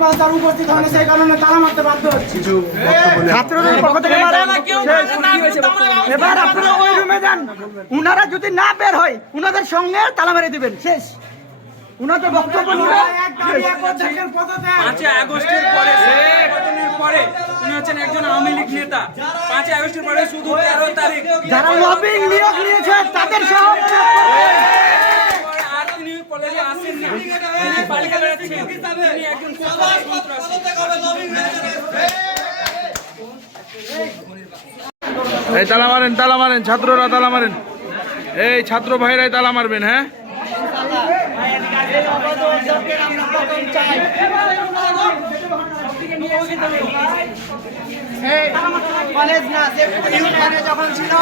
Principal sir উপস্থিত হন সেই কারণে তালা মারতে বাধ্য হচ্ছে। ছাত্রদের পক্ষ থেকে এবার আপনারা ওই রুমে যান। উনারা যদি না বের হয় উনাদের সঙ্গে তালা মেরে দিবেন। শেষ। উনাদের বক্তব্য পাঁচই আগস্টের পরে পরে উনি হচ্ছেন একজন আওয়ামী লীগ নেতা। পাঁচই আগস্টের পরে শুধু তেরো তারিখ। যারা লবিং নিয়োগ নিয়েছে তাদের সহ এই তালা মারেন তালা মারেন ছাত্ররা তালা মারেন। এই ছাত্র ভাইরাই তালা মারবেন হ্যাঁ? কলেজ না যখন ছিল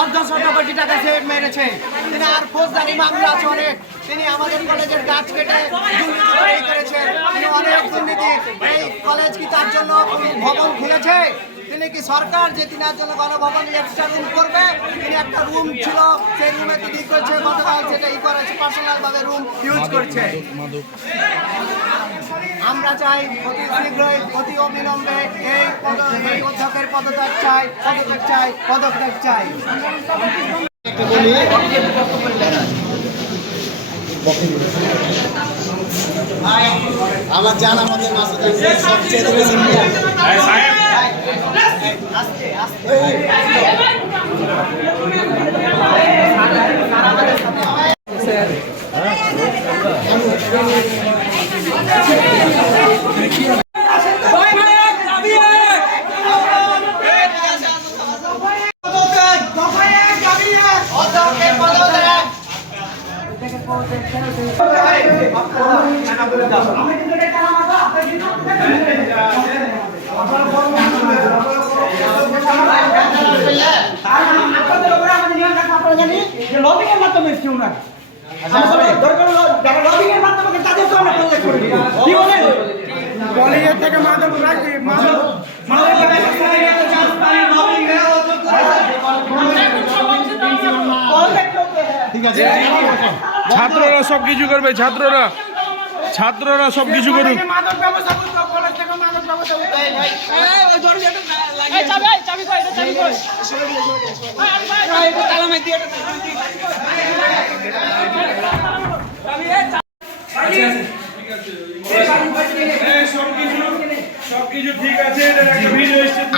অর্ধশত কোটি টাকা সেট মেরেছে। তিনি আর ফৌজদারি মামলা আছে অনেক। তিনি আমাদের কলেজের গাছ কেটে দুর্নীতি করেছেন। তিনি অনেক দুর্নীতি। এই কলেজ কি তার জন্য ভবন খুলেছে? তিনি কি সরকার যে তিনার জন্য গণভবন এক্সট্রা রুম করবে? তিনি একটা রুম ছিল, সেই রুমে তো ই করছে? গতকাল সেটা ই করেছে পার্সোনাল ভাবে রুম ইউজ করছে। আমরা চাই অতি শীঘ্রই, অতি অবিলম্বে এই এই অধ্যক্ষের পদত্যাগ চাই পদত্যাগ চাই পদত্যাগ চাই। আমার জান আমাদের সবচেয়ে বেশি প্রিয়। কলেজের থেকে মাদক রাখি, মাদক ছাত্ররা সব কিছু করবে ছাত্ররা ছাত্ররা সব কিছু করুক মাদক ব্যবস্থা করতে কলেজ থেকে মাদক কিছু করবে সবকিছু ছাত্ররা সব কিছু করুক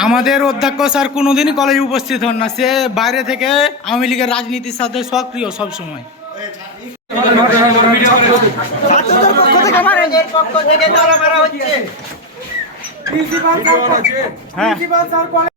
আমাদের অধ্যক্ষ স্যার কোনোদিনই কলেজে উপস্থিত হন না। সে বাইরে থেকে আওয়ামী লীগের রাজনীতির সাথে সক্রিয় সবসময়। পক্ষ থেকে হচ্ছে।